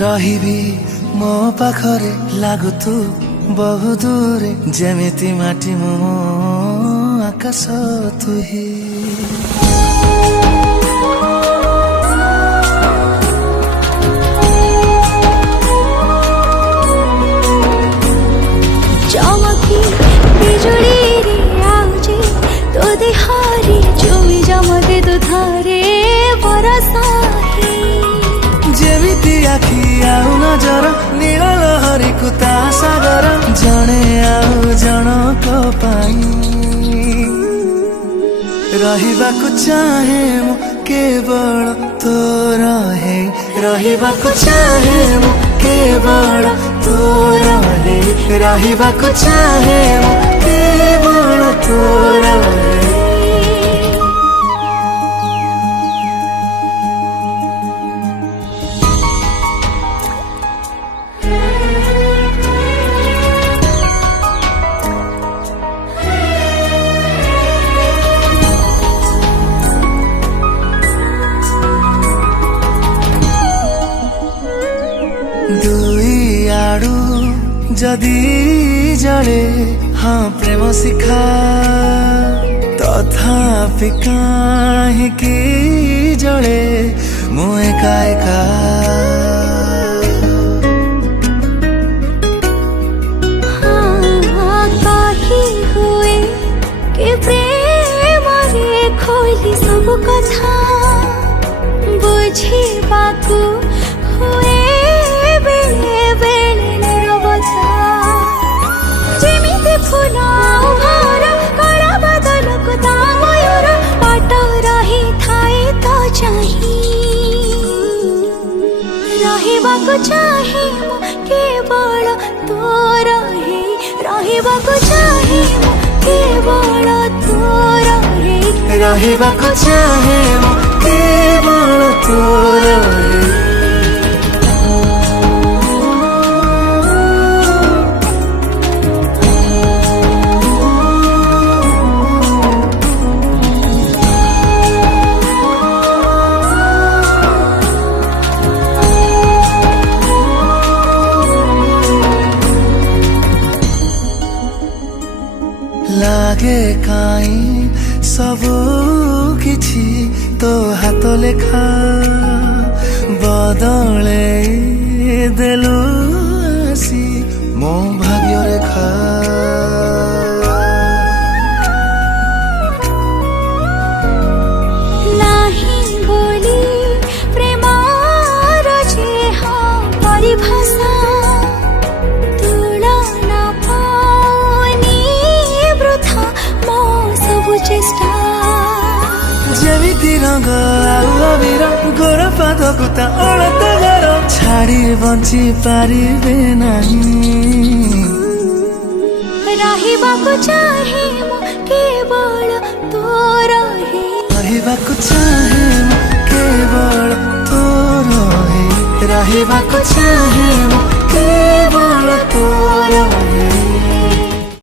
रहिबी मो पाखरे लागु तू बहु दूरे जेमिति माटी मो आकाश तुही चमकी बिजुली रे आउजे तो देहारे जुमी जमदे दुधारे बरसाही जेमिति आखि आउ नजर नील लहरी कुता सागर जणे आउ जनक पाई रहिबाकु चाहे मु केवल तोर हे रहिबाकु चाहे मु केवल तोर हे रहिबाकु चाहे मु केवल तोर हे दुई आड़ू जदि जड़े हाँ प्रेम शिखा तथापि काहिंकी जड़े मु एका एका कही हुए कि प्रेम रे खोली सब कथा बुझिबाकु हुए बेले बेले निरवता जेमिति फूल घर कला बदलको ता मयूर पाट रही थाए तो चाही रहिबाकु चाहे मु केवल तोर हे रहिबाकु चाहे मु केवल तोर हे रहिबाकु चाहे मु केवल तोर हे लागे काई सबु किछि तो हाथ लेखा बदले देलु आसी मो भाग्य रेखा नाही बोली प्रेमार जे हाँ परिभाषा तुलना पानी वृथा मो सबु चेष्टा जेमिति रंग आउ अबीर गोर पादकु ता अळत घर छाड़ी बंची पारिबे नाही रहिबाकु चाहे मु केवल तोर हे रहिबाकु चाहे मु केवल तोर हे रहिबाकु चाहे मु केवल तोर हे